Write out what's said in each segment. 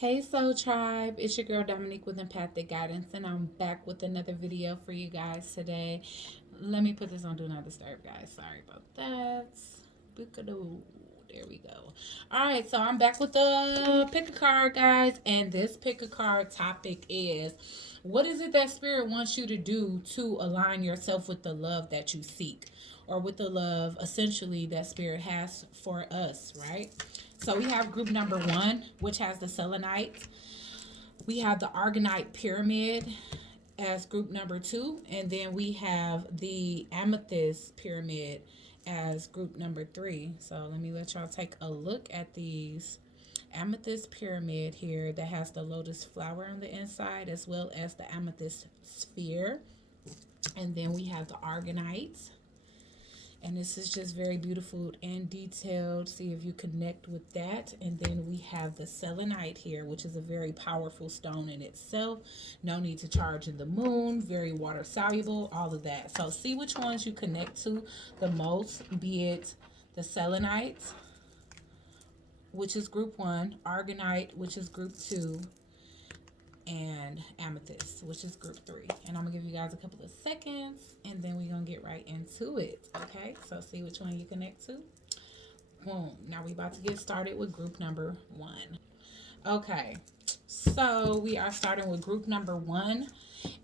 Hey Soultribe, it's your girl Dominique with Empathic Guidance, and I'm back with another video for you guys today. Let me put this on Do Not Disturb, guys. Sorry about that. Bookadoo. There we go. Alright, so I'm back with the pick a card, guys, and this pick a card topic is what is it that Spirit wants you to do to align yourself with the love that you seek, or with the love essentially that Spirit has for us, right? So we have group number one, which has the selenite. We have the Argonite Pyramid as group number two. And then we have the Amethyst Pyramid as group number three. So let me let y'all take a look at these. Amethyst Pyramid here that has the lotus flower on the inside, as well as the amethyst sphere. And then we have the Argonite, and this is just very beautiful and detailed. See if you connect with that. And then we have the selenite here, which is a very powerful stone in itself. No need to charge in the moon. Very water soluble, all of that. So see which ones you connect to the most, be it the selenite, which is group one, Argonite, which is group two, and amethyst, which is group three. And I'm gonna give you guys a couple of seconds, and then we're gonna get right into it. Okay, so see which one you connect to. Boom. Now we about to get started with group number one. Okay, so we are starting with group number one,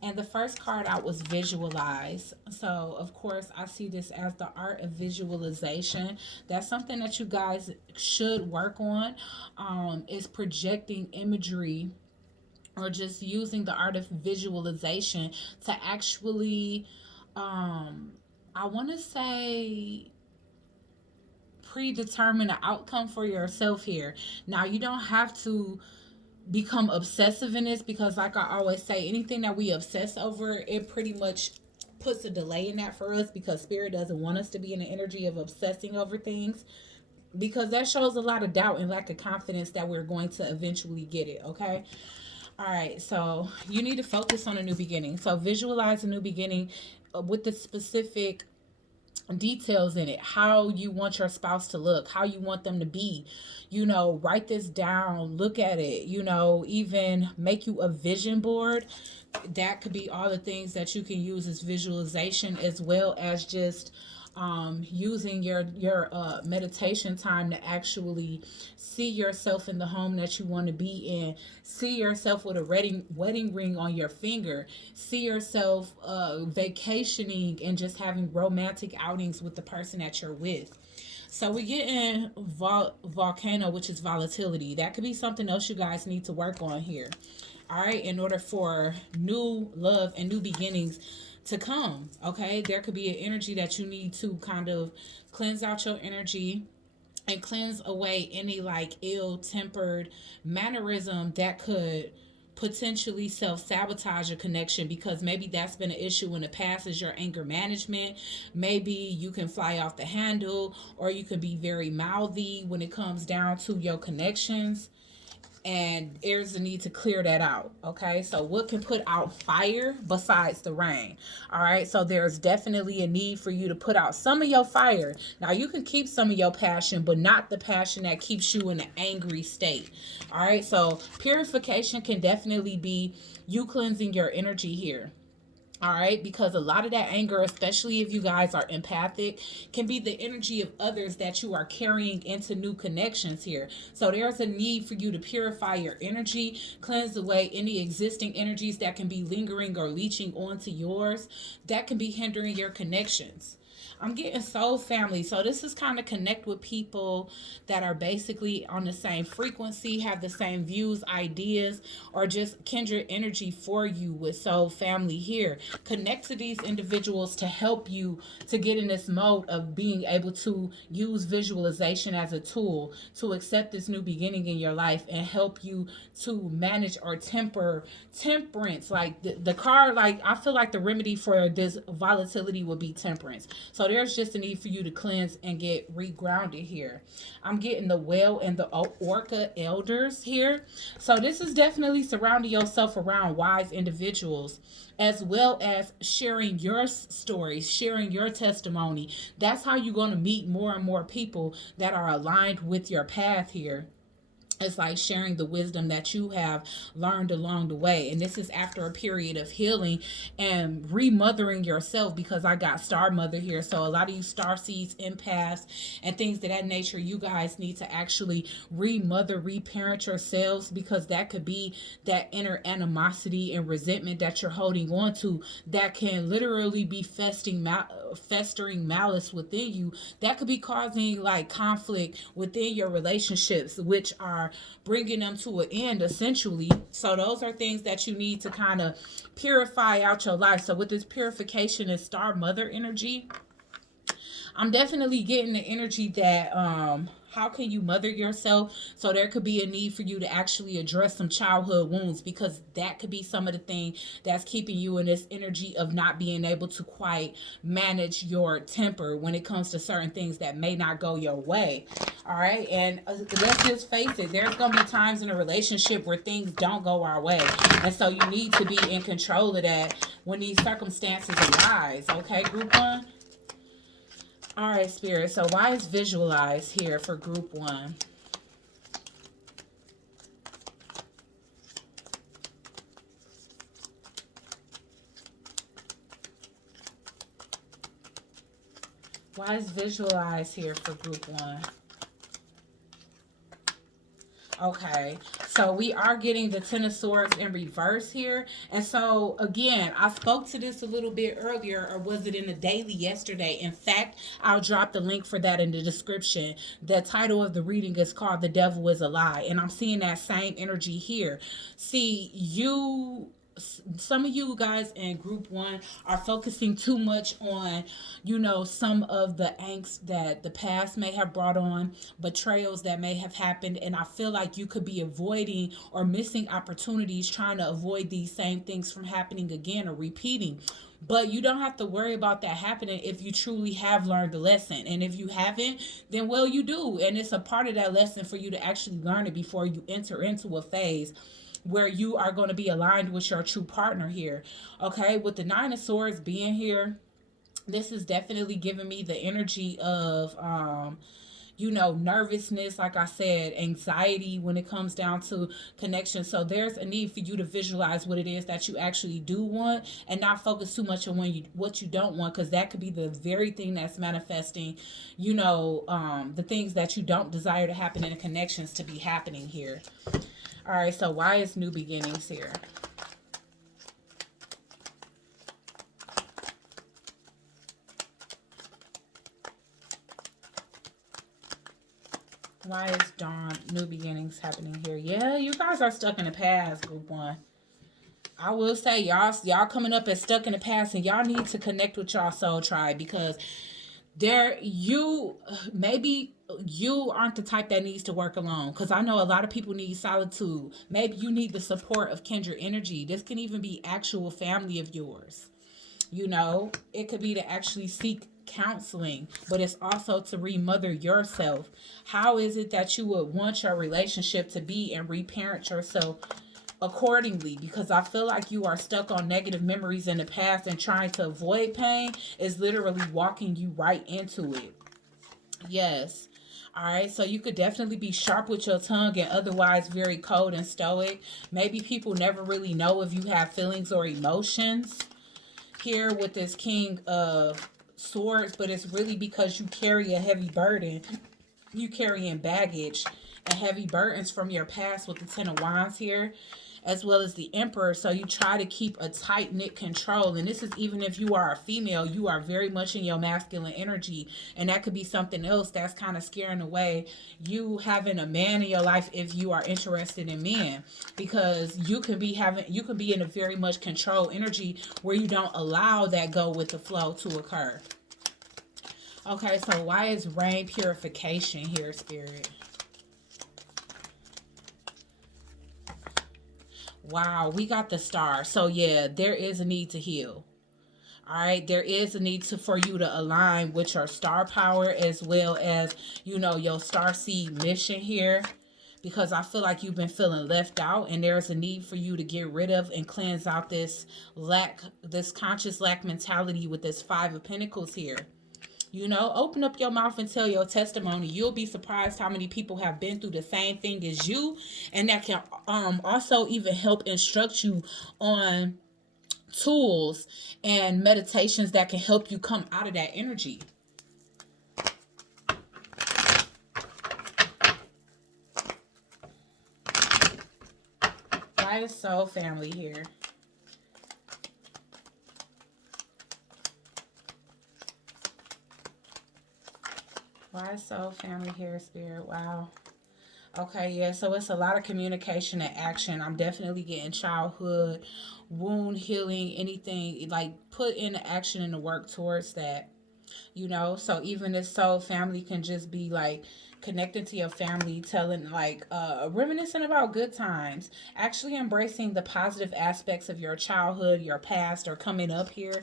and the first card out was visualize. So of course I see this as the art of visualization. That's something that you guys should work on, is projecting imagery, or just using the art of visualization to actually, I want to say, predetermine an outcome for yourself here. Now, you don't have to become obsessive in this, because like I always say, anything that we obsess over, it pretty much puts a delay in that for us, because Spirit doesn't want us to be in the energy of obsessing over things, because that shows a lot of doubt and lack of confidence that we're going to eventually get it. Okay, all right, so you need to focus on a new beginning. So visualize a new beginning with the specific details in it, how you want your spouse to look, how you want them to be. Write this down, look at it, even make you a vision board. That could be all the things that you can use as visualization, as well as just using your meditation time to actually see yourself in the home that you want to be in, see yourself with a wedding ring on your finger, see yourself vacationing and just having romantic outings with the person that you're with. So we get in volcano, which is volatility. That could be something else you guys need to work on here. All right, in order for new love and new beginnings to come. Okay, there could be an energy that you need to kind of cleanse out your energy and cleanse away any like ill-tempered mannerism that could potentially self-sabotage a connection, because maybe that's been an issue in the past, is your anger management. Maybe you can fly off the handle, or you can be very mouthy when it comes down to your connections, and there's a need to clear that out. Okay, so what can put out fire besides the rain? All right, so there's definitely a need for you to put out some of your fire. Now you can keep some of your passion, but not the passion that keeps you in an angry state. All right, so purification can definitely be you cleansing your energy here. All right, because a lot of that anger, especially if you guys are empathic, can be the energy of others that you are carrying into new connections here. So there's a need for you to purify your energy, cleanse away any existing energies that can be lingering or leeching onto yours, that can be hindering your connections. I'm getting soul family. So this is kind of connect with people that are basically on the same frequency, have the same views, ideas, or just kindred energy for you with soul family here. Connect to these individuals to help you to get in this mode of being able to use visualization as a tool to accept this new beginning in your life, and help you to manage or temperance. Like the card, like I feel like the remedy for this volatility would be temperance. So there's just a need for you to cleanse and get regrounded here. I'm getting the whale and the orca elders here. So this is definitely surrounding yourself around wise individuals, as well as sharing your stories, sharing your testimony. That's how you're going to meet more and more people that are aligned with your path here. It's like sharing the wisdom that you have learned along the way. And this is after a period of healing and remothering yourself, because I got star mother here. So a lot of you star seeds, empaths, and things of that nature, you guys need to actually remother, reparent yourselves, because that could be that inner animosity and resentment that you're holding on to that can literally be festering malice within you, that could be causing like conflict within your relationships, which are bringing them to an end essentially. So those are things that you need to kind of purify out your life. So with this purification and star mother energy, I'm definitely getting the energy that how can you mother yourself? So there could be a need for you to actually address some childhood wounds, because that could be some of the thing that's keeping you in this energy of not being able to quite manage your temper when it comes to certain things that may not go your way. All right, and let's just face it, there's gonna be times in a relationship where things don't go our way, and so you need to be in control of that when these circumstances arise. Okay, group one. All right, Spirit. So why is visualize here for group one? Why is visualize here for group one? Okay, so we are getting the Ten of Swords in reverse here. And so, again, I spoke to this a little bit earlier, or was it in the daily yesterday? In fact, I'll drop the link for that in the description. The title of the reading is called The Devil is a Lie. And I'm seeing that same energy here. See, some of you guys in group one are focusing too much on, some of the angst that the past may have brought on, betrayals that may have happened, and I feel like you could be avoiding or missing opportunities trying to avoid these same things from happening again or repeating. But you don't have to worry about that happening if you truly have learned the lesson. And if you haven't, then well, you do. And it's a part of that lesson for you to actually learn it before you enter into a phase where you are going to be aligned with your true partner here. Okay, with the Nine of Swords being here, this is definitely giving me the energy of nervousness, like I said, anxiety when it comes down to connection. So there's a need for you to visualize what it is that you actually do want, and not focus too much on what you don't want, because that could be the very thing that's manifesting, the things that you don't desire to happen in the connections to be happening here. All right, so why is new beginnings here? Why is dawn, new beginnings happening here? Yeah, you guys are stuck in the past, group one. I will say, y'all coming up as stuck in the past, and y'all need to connect with y'all soul tribe, because maybe you aren't the type that needs to work alone, because I know a lot of people need solitude. Maybe you need the support of kindred energy. This can even be actual family of yours. It could be to actually seek counseling, but it's also to remother yourself. How is it that you would want your relationship to be and reparent yourself accordingly? Because I feel like you are stuck on negative memories in the past, and trying to avoid pain is literally walking you right into it. Yes. All right, so you could definitely be sharp with your tongue and otherwise very cold and stoic. Maybe people never really know if you have feelings or emotions here with this King of Swords, but it's really because you carry a heavy burden. You carrying baggage and heavy burdens from your past with the Ten of Wands here, as well as the Emperor. So you try to keep a tight-knit control. And this is even if you are a female, you are very much in your masculine energy. And that could be something else that's kind of scaring away you having a man in your life if you are interested in men. Because you can be in a very much control energy where you don't allow that go with the flow to occur. Okay, so why is rain purification here, Spirit? Wow, we got the Star. So yeah, there is a need to heal. All right, there is a need for you to align with your star power, as well as, your star seed mission here. Because I feel like you've been feeling left out, and there's a need for you to get rid of and cleanse out this conscious lack mentality with this Five of Pentacles here. You know, open up your mouth and tell your testimony. You'll be surprised how many people have been through the same thing as you, and that can also even help instruct you on tools and meditations that can help you come out of that energy. Why is soul family here? Why is soul family here, Spirit? Wow. Okay, yeah, so it's a lot of communication and action. I'm definitely getting childhood wound healing, anything like put in the action and the work towards that. You know, so even this soul family can just be like connecting to your family, telling like reminiscing about good times, actually embracing the positive aspects of your childhood, your past, or coming up here,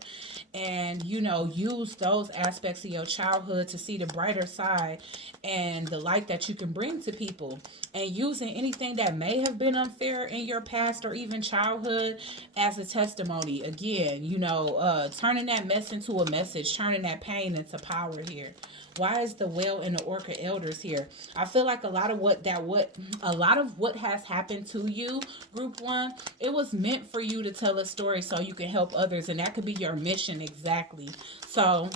and you know, use those aspects of your childhood to see the brighter side and the light that you can bring to people, and using anything that may have been unfair in your past or even childhood as a testimony. Again, you know, turning that mess into a message, turning that pain into power here. Why is the whale and the orca elders here? I feel like a lot of what has happened to you, group one, it was meant for you to tell a story so you can help others, and that could be your mission exactly. So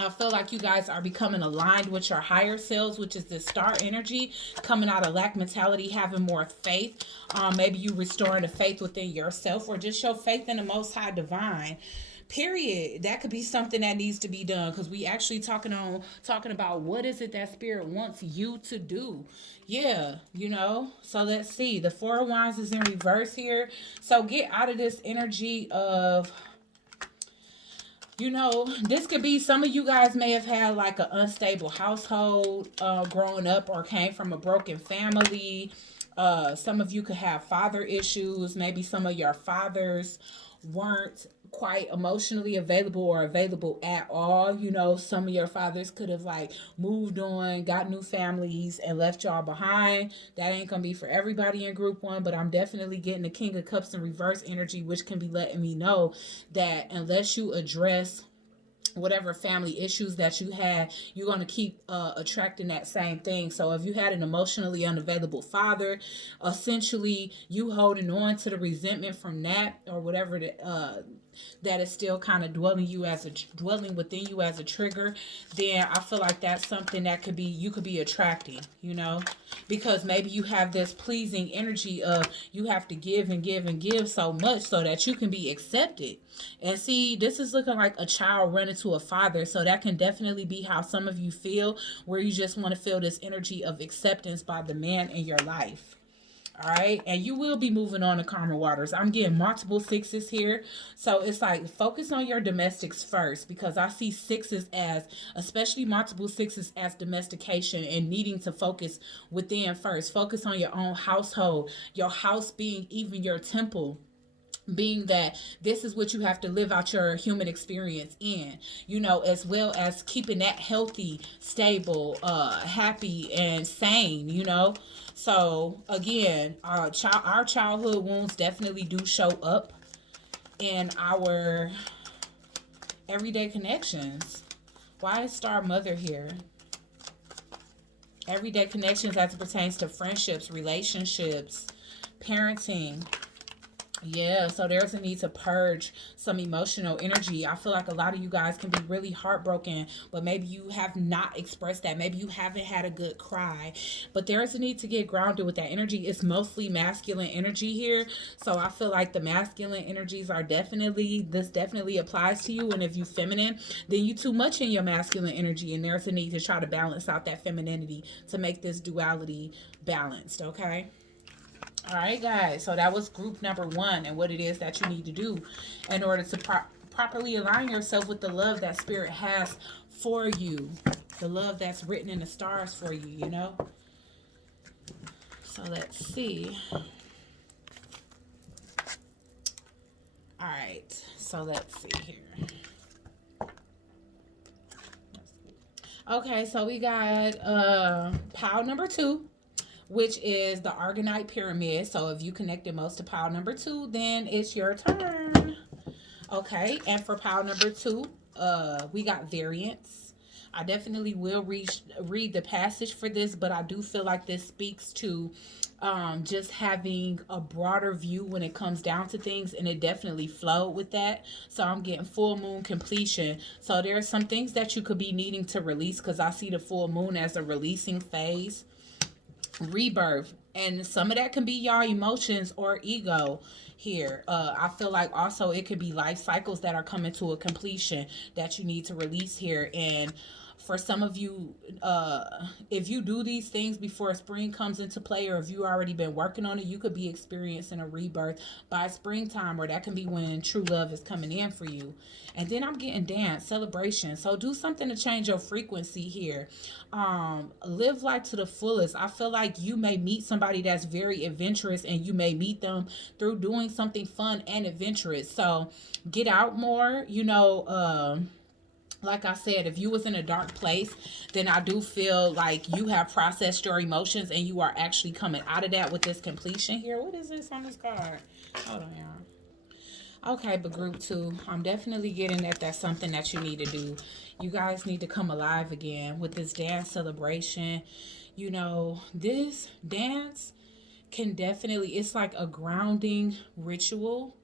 I feel like you guys are becoming aligned with your higher selves, which is the star energy, coming out of lack mentality, having more faith. Maybe you restoring the faith within yourself, or just show faith in the Most High Divine. Period. That could be something that needs to be done, because we actually talking about what is it that Spirit wants you to do. Yeah, you know. So let's see. The Four of Wands is in reverse here. So get out of this energy of, you know, this could be some of you guys may have had like an unstable household growing up, or came from a broken family. Some of you could have father issues. Maybe some of your fathers weren't quite emotionally available or available at all. You know, some of your fathers could have like moved on, got new families, and left y'all behind. That ain't gonna be for everybody in group one, but I'm definitely getting the King of Cups in reverse energy, which can be letting me know that unless you address whatever family issues that you had, you're going to keep attracting that same thing. So if you had an emotionally unavailable father, essentially you holding on to the resentment from that, or whatever that is still kind of dwelling within you as a trigger, then I feel like that's something that could be, you could be attracting, you know, because maybe you have this pleasing energy of you have to give and give and give so much so that you can be accepted. And see, this is looking like a child running to a father, so that can definitely be how some of you feel, where you just want to feel this energy of acceptance by the man in your life. All right, and you will be moving on to calmer waters. I'm getting multiple sixes here, so it's like focus on your domestics first, because I see sixes as, especially multiple sixes, as domestication and needing to focus within first. Focus on your own household, your house being even your temple, being that this is what you have to live out your human experience in, you know, as well as keeping that healthy, stable, happy and sane, you know. So again, our childhood wounds definitely do show up in our everyday connections. Why is Star Mother here? Everyday connections as it pertains to friendships, relationships, parenting. Yeah, so there's a need to purge some emotional energy. I feel like a lot of you guys can be really heartbroken, but maybe you have not expressed that. Maybe you haven't had a good cry, but there's a need to get grounded with that energy. It's mostly masculine energy here. So I feel like the masculine energies are this definitely applies to you. And if you feminine, then you too much in your masculine energy, and there's a need to try to balance out that femininity to make this duality balanced, okay? All right, guys. So that was group number one, and what it is that you need to do in order to properly align yourself with the love that Spirit has for you, the love that's written in the stars for you, you know? So let's see. All right. So let's see here. Okay, so we got pile number 2, which is the Argonite Pyramid. So if you connected most to pile number 2, then it's your turn. Okay, and for pile number 2, we got variance. I definitely will read the passage for this, but I do feel like this speaks to just having a broader view when it comes down to things, and it definitely flowed with that. So I'm getting full moon completion. So there are some things that you could be needing to release, because I see the full moon as a releasing phase, rebirth, and some of that can be y'all emotions or ego here. I feel like also it could be life cycles that are coming to a completion that you need to release here. And for some of you, if you do these things before spring comes into play, or if you already been working on it, you could be experiencing a rebirth by springtime, or that can be when true love is coming in for you. And then I'm getting dance, celebration. So do something to change your frequency here. Live life to the fullest. I feel like you may meet somebody that's very adventurous, and you may meet them through doing something fun and adventurous. So get out more, like I said, if you was in a dark place, then I do feel like you have processed your emotions, and you are actually coming out of that with this completion here. What is this on this card? Hold on, y'all. Okay, but group 2, I'm definitely getting that that's something that you need to do. You guys need to come alive again with this dance celebration. This dance can definitely, it's like a grounding ritual.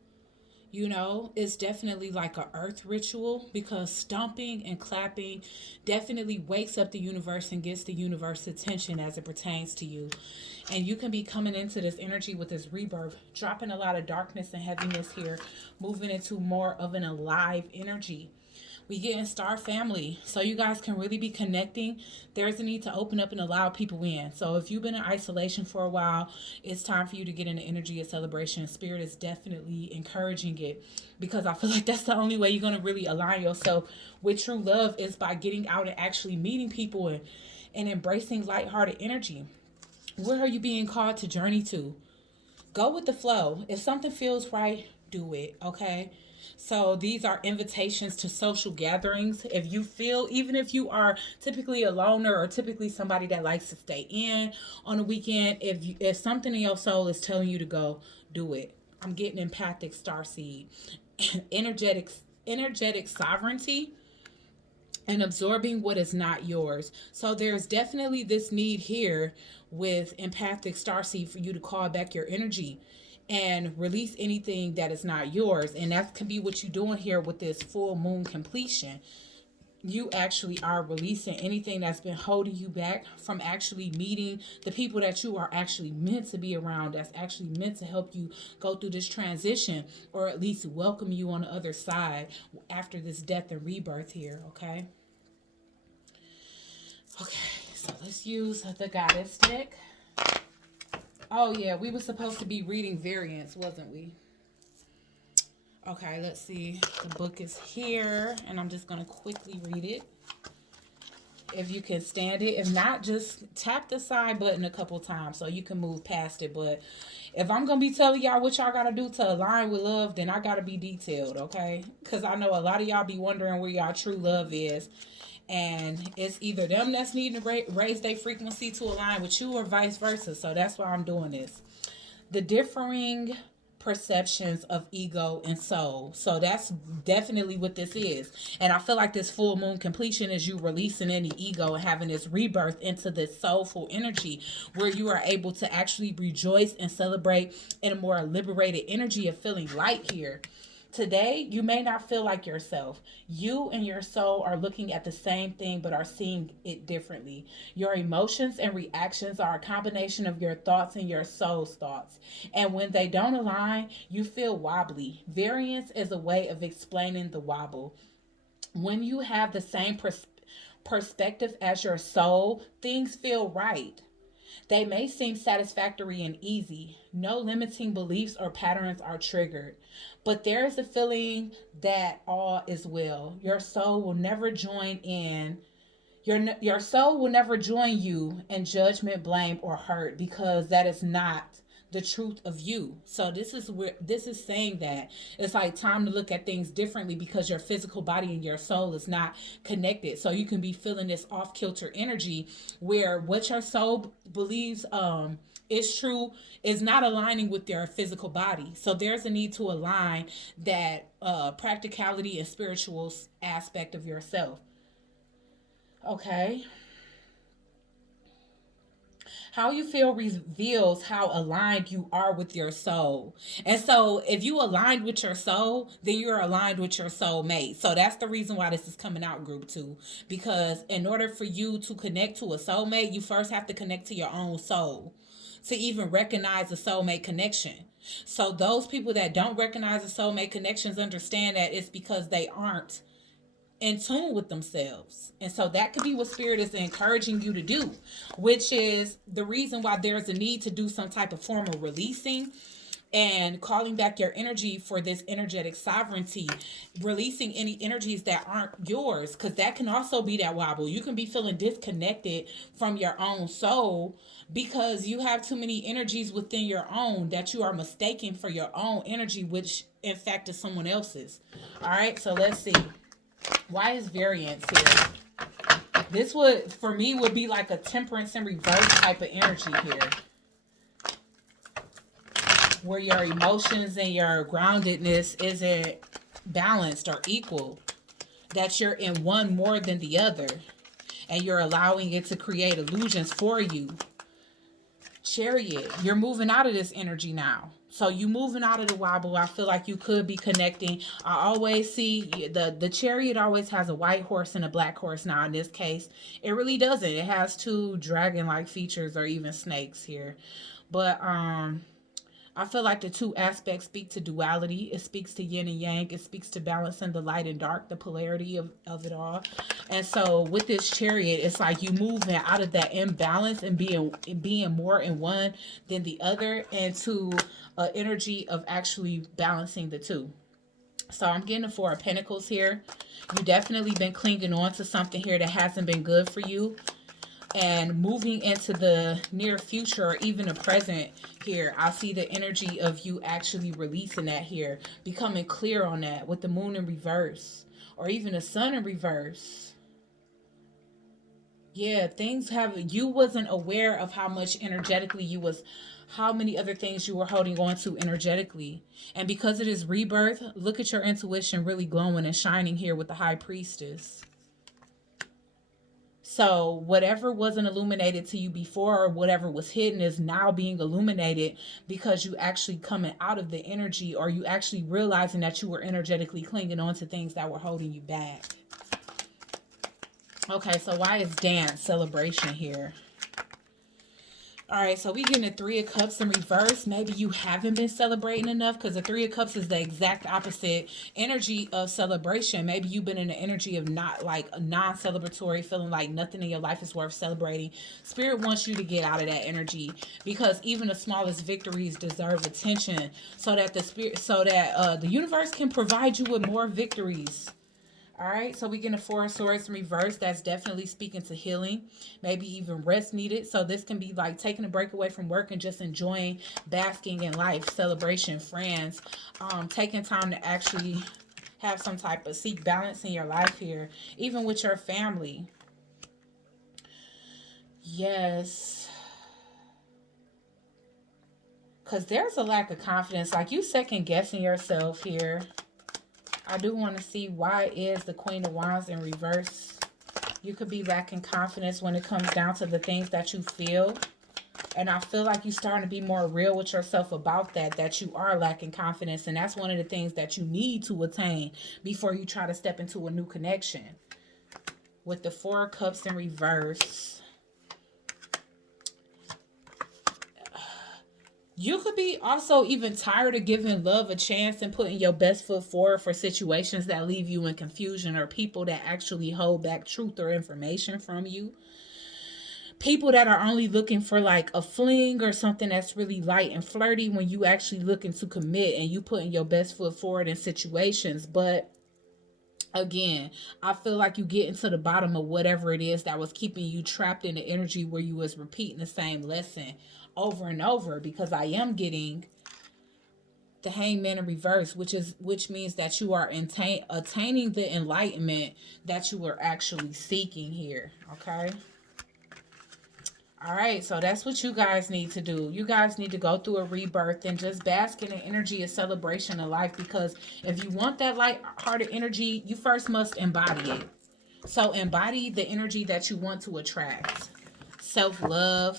It's definitely like a earth ritual, because stomping and clapping definitely wakes up the universe and gets the universe attention as it pertains to you. And you can be coming into this energy with this rebirth, dropping a lot of darkness and heaviness here, moving into more of an alive energy. We get in star family, so you guys can really be connecting. There's a need to open up and allow people in. So if you've been in isolation for a while, it's time for you to get in the energy of celebration. Spirit is definitely encouraging it, because I feel like that's the only way you're going to really align yourself with true love, is by getting out and actually meeting people, and embracing lighthearted energy. Where are you being called to journey to? Go with the flow. If something feels right, do it, okay? So these are invitations to social gatherings. If you feel, even if you are typically a loner, or typically somebody that likes to stay in on the weekend, if something in your soul is telling you to go, do it. I'm getting empathic starseed, energetic sovereignty, and absorbing what is not yours. So there's definitely this need here with empathic starseed for you to call back your energy and release anything that is not yours. And that can be what you're doing here with this full moon completion. You actually are releasing anything that's been holding you back from actually meeting the people that you are actually meant to be around, that's actually meant to help you go through this transition, or at least welcome you on the other side after this death and rebirth here, okay? Okay, so let's use the goddess deck. Oh yeah, we were supposed to be reading variants, wasn't we? Okay, let's see. The book is here, and I'm just going to quickly read it. If you can stand it. If not, just tap the side button a couple times so you can move past it. But if I'm going to be telling y'all what y'all got to do to align with love, then I got to be detailed, okay? Because I know a lot of y'all be wondering where y'all true love is. And it's either them that's needing to raise their frequency to align with you, or vice versa. So that's why I'm doing this. The differing perceptions of ego and soul. So that's definitely what this is. And I feel like this full moon completion is you releasing any ego and having this rebirth into this soulful energy, where you are able to actually rejoice and celebrate in a more liberated energy of feeling light here. Today, you may not feel like yourself. You and your soul are looking at the same thing, but are seeing it differently. Your emotions and reactions are a combination of your thoughts and your soul's thoughts. And when they don't align, you feel wobbly. Variance is a way of explaining the wobble. When you have the same perspective as your soul, things feel right. They may seem satisfactory and easy. No limiting beliefs or patterns are triggered. But there is a feeling that all is well. Your soul will never join in. Your soul will never join you in judgment, blame, or hurt, because that is not the truth of you. So this is saying that it's like time to look at things differently, because your physical body and your soul is not connected. So you can be feeling this off kilter energy, where what your soul believes is true is not aligning with your physical body. So there's a need to align that practicality and spiritual aspect of yourself. Okay. How you feel reveals how aligned you are with your soul. And so, if you aligned with your soul, then you're aligned with your soulmate. So, that's the reason why this is coming out, group two. Because in order for you to connect to a soulmate, you first have to connect to your own soul to even recognize a soulmate connection. So, those people that don't recognize the soulmate connections understand that it's because they aren't in tune with themselves. And so that could be what spirit is encouraging you to do, which is the reason why there's a need to do some type of formal releasing and calling back your energy for this energetic sovereignty, releasing any energies that aren't yours, because that can also be that wobble. You can be feeling disconnected from your own soul because you have too many energies within your own that you are mistaking for your own energy, which in fact is someone else's. All right, so let's see. Why is variance here? This would, for me, would be like a temperance in reverse type of energy here. Where your emotions and your groundedness isn't balanced or equal. That you're in one more than the other. And you're allowing it to create illusions for you. Chariot, you're moving out of this energy now. So you moving out of the wobble. I feel like you could be connecting. I always see the chariot always has a white horse and a black horse. Now in this case, it really doesn't. It has two dragon-like features or even snakes here. But I feel like the two aspects speak to duality. It speaks to yin and yang. It speaks to balancing the light and dark, the polarity of it all. And so with this chariot, it's like you moving out of that imbalance and being more in one than the other into an energy of actually balancing the two. So I'm getting the Four of Pentacles here. You definitely been clinging on to something here that hasn't been good for you. And moving into the near future or even the present here, I see the energy of you actually releasing that here, becoming clear on that with the moon in reverse or even the sun in reverse. Yeah, things have, you wasn't aware of how much energetically you was, how many other things you were holding on to energetically. And because it is rebirth, look at your intuition really glowing and shining here with the High Priestess. So whatever wasn't illuminated to you before or whatever was hidden is now being illuminated because you actually coming out of the energy or you actually realizing that you were energetically clinging on to things that were holding you back. Okay, so why is dance celebration here? All right, so we getting a Three of Cups in reverse. Maybe you haven't been celebrating enough because the Three of Cups is the exact opposite energy of celebration. Maybe you've been in the energy of not like a non-celebratory, feeling like nothing in your life is worth celebrating. Spirit wants you to get out of that energy because even the smallest victories deserve attention so that the universe can provide you with more victories. All right, so we get a Four of Swords in reverse. That's definitely speaking to healing, maybe even rest needed. So this can be like taking a break away from work and just enjoying basking in life, celebration, friends, taking time to actually have some type of seek balance in your life here, even with your family. Yes. Because there's a lack of confidence. Like you second guessing yourself here. I do want to see why is the Queen of Wands in reverse. You could be lacking confidence when it comes down to the things that you feel. And I feel like you're starting to be more real with yourself about that you are lacking confidence. And that's one of the things that you need to attain before you try to step into a new connection. With the Four of Cups in reverse. You could be also even tired of giving love a chance and putting your best foot forward for situations that leave you in confusion or people that actually hold back truth or information from you. People that are only looking for like a fling or something that's really light and flirty when you actually looking to commit and you putting your best foot forward in situations. But again, I feel like you getting to the bottom of whatever it is that was keeping you trapped in the energy where you was repeating the same lesson over and over, because I am getting the Hangman in reverse, which means that you are attaining the enlightenment that you were actually seeking here. Okay. All right, so that's what you guys need to do. You guys need to go through a rebirth and just bask in the energy of celebration of life, because if you want that light-hearted energy, you first must embody it. So embody the energy that you want to attract. Self-love,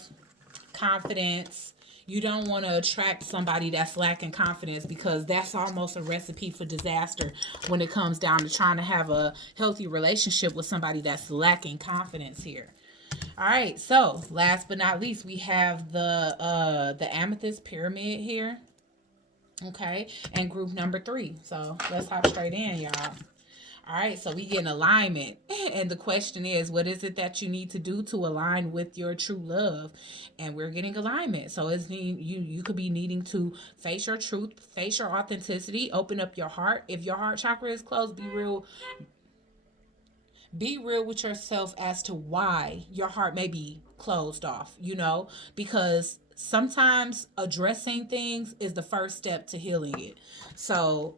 confidence. You don't want to attract somebody that's lacking confidence, because that's almost a recipe for disaster when it comes down to trying to have a healthy relationship with somebody that's lacking confidence here. All right, so last but not least, we have the Amethyst Pyramid here. Okay, and group number 3. So let's hop straight in, y'all. All right, so we get an alignment. And the question is, what is it that you need to do to align with your true love? And we're getting alignment. So it's you could be needing to face your truth, face your authenticity, open up your heart. If your heart chakra is closed, be real with yourself as to why your heart may be closed off, because sometimes addressing things is the first step to healing it. So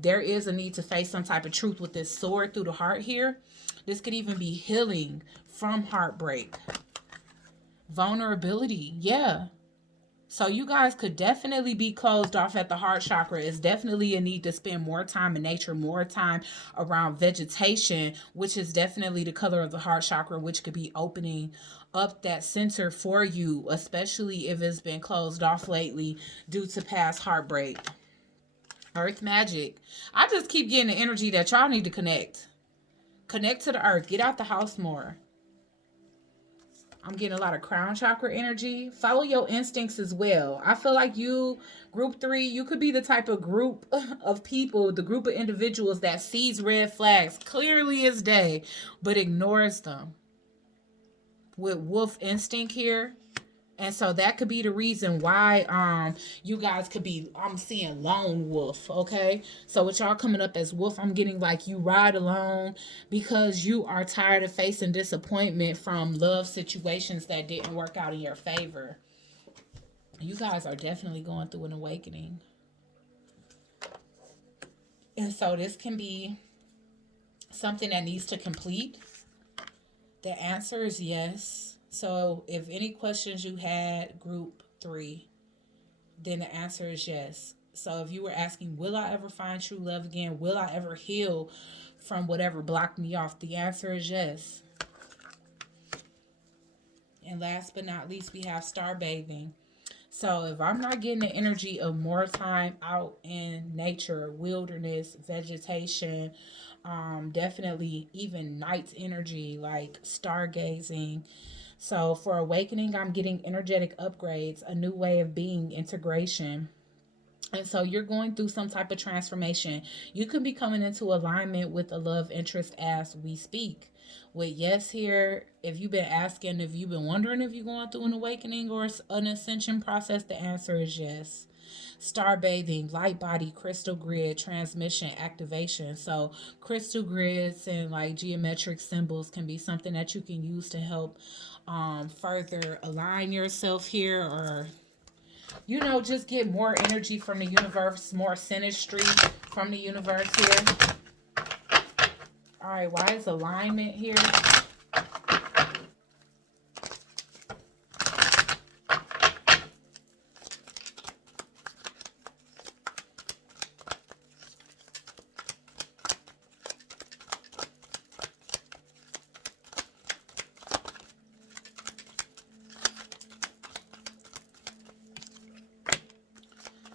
there is a need to face some type of truth with this sword through the heart here. This could even be healing from heartbreak, vulnerability. Yeah. So you guys could definitely be closed off at the heart chakra. It's definitely a need to spend more time in nature, more time around vegetation, which is definitely the color of the heart chakra, which could be opening up that center for you, especially if it's been closed off lately due to past heartbreak. Earth magic. I just keep getting the energy that y'all need to connect. Connect to the earth. Get out the house more. I'm getting a lot of crown chakra energy. Follow your instincts as well. I feel like you, group 3, you could be the type of group of people, the group of individuals that sees red flags clearly as day, but ignores them. With wolf instinct here. And so that could be the reason why you guys could be, I'm seeing lone wolf, okay? So with y'all coming up as wolf, I'm getting like you ride alone because you are tired of facing disappointment from love situations that didn't work out in your favor. You guys are definitely going through an awakening. And so this can be something that needs to complete. The answer is yes. So if any questions you had, group 3, then the answer is yes. So if you were asking, will I ever find true love again? Will I ever heal from whatever blocked me off? The answer is yes. And last but not least, we have star bathing. So if I'm not getting the energy of more time out in nature, wilderness, vegetation, definitely even night energy like stargazing. So for awakening, I'm getting energetic upgrades, a new way of being, integration. And so you're going through some type of transformation. You could be coming into alignment with a love interest as we speak. With yes here, if you've been asking, if you've been wondering if you're going through an awakening or an ascension process, the answer is yes. Star bathing, light body, crystal grid, transmission, activation. So crystal grids and like geometric symbols can be something that you can use to help further align yourself here, or just get more energy from the universe, more synastry from the universe here. All right, why is alignment here?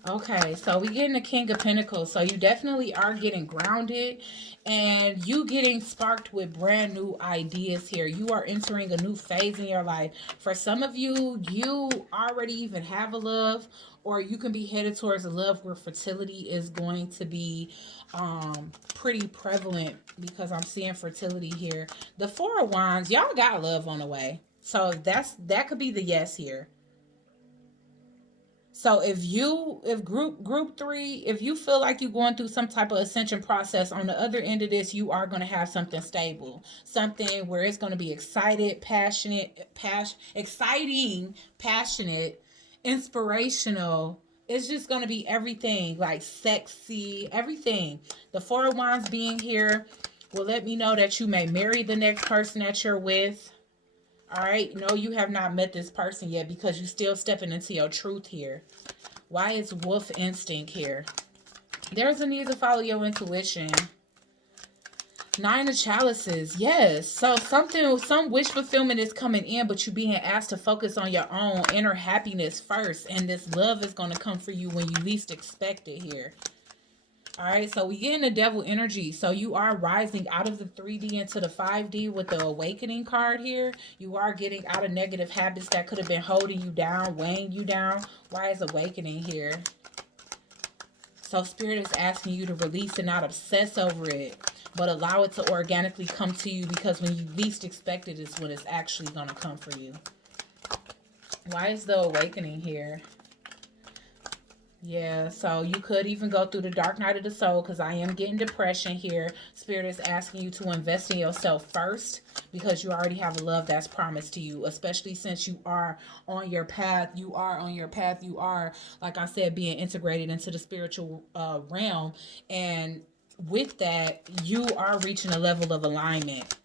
Okay, so we getting the King of Pentacles. So you definitely are getting grounded and you getting sparked with brand new ideas here. You are entering a new phase in your life. For some of you, you already even have a love, or you can be headed towards a love where fertility is going to be pretty prevalent, because I'm seeing fertility here. The Four of Wands, y'all got love on the way. So that could be the yes here. So if group 3, if you feel like you're going through some type of ascension process, on the other end of this, you are going to have something stable, something where it's going to be exciting, passionate, inspirational. It's just going to be everything, like sexy, everything. The Four of Wands being here will let me know that you may marry the next person that you're with. All right, no, you have not met this person yet because you're still stepping into your truth here. Why is wolf instinct here? There's a need to follow your intuition. Nine of chalices, yes. So some wish fulfillment is coming in, but you're being asked to focus on your own inner happiness first. And this love is going to come for you when you least expect it here. All right, so we get in the devil energy. So you are rising out of the 3D into the 5D with the awakening card here. You are getting out of negative habits that could have been holding you down, weighing you down. Why is awakening here? So Spirit is asking you to release and not obsess over it, but allow it to organically come to you, because when you least expect it is when it's actually going to come for you. Why is the awakening here? Yeah, so you could even go through the dark night of the soul, because I am getting depression here. Spirit is asking you to invest in yourself first, because you already have a love that's promised to you, especially since you are on your path. You are on your path. You are, like I said, being integrated into the spiritual realm. And with that, you are reaching a level of alignment.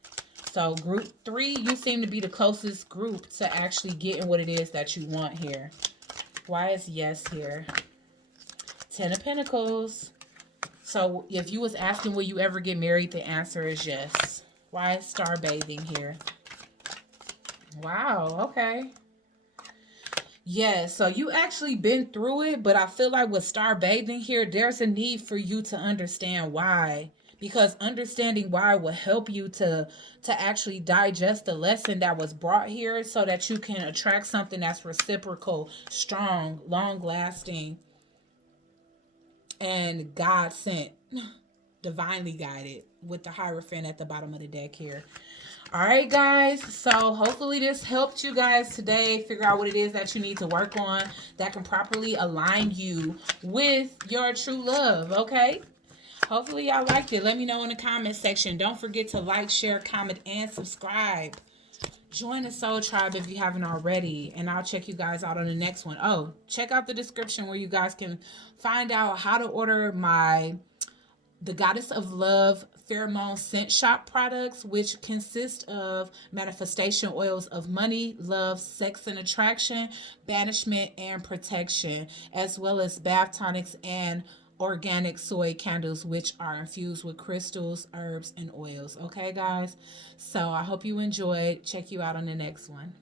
So group 3, you seem to be the closest group to actually getting what it is that you want here. Why is yes here? 10 of Pentacles. So if you was asking will you ever get married, the answer is yes. Why is star bathing here? Wow, okay. Yes, so you actually been through it, but I feel like with star bathing here, there's a need for you to understand why. Because understanding why will help you to actually digest the lesson that was brought here, so that you can attract something that's reciprocal, strong, long lasting, and God sent, divinely guided, with the Hierophant at the bottom of the deck here. All right, guys. So hopefully this helped you guys today figure out what it is that you need to work on that can properly align you with your true love. Okay. Hopefully y'all liked it. Let me know in the comment section. Don't forget to like, share, comment, and subscribe. Join the Soul Tribe if you haven't already, and I'll check you guys out on the next one. Oh, check out the description where you guys can find out how to order the Goddess of Love Pheromone Scent Shop products, which consist of manifestation oils of money, love, sex and attraction, banishment, and protection, as well as bath tonics and organic soy candles, which are infused with crystals, herbs, and oils. Okay, guys? So I hope you enjoyed. Check you out on the next one.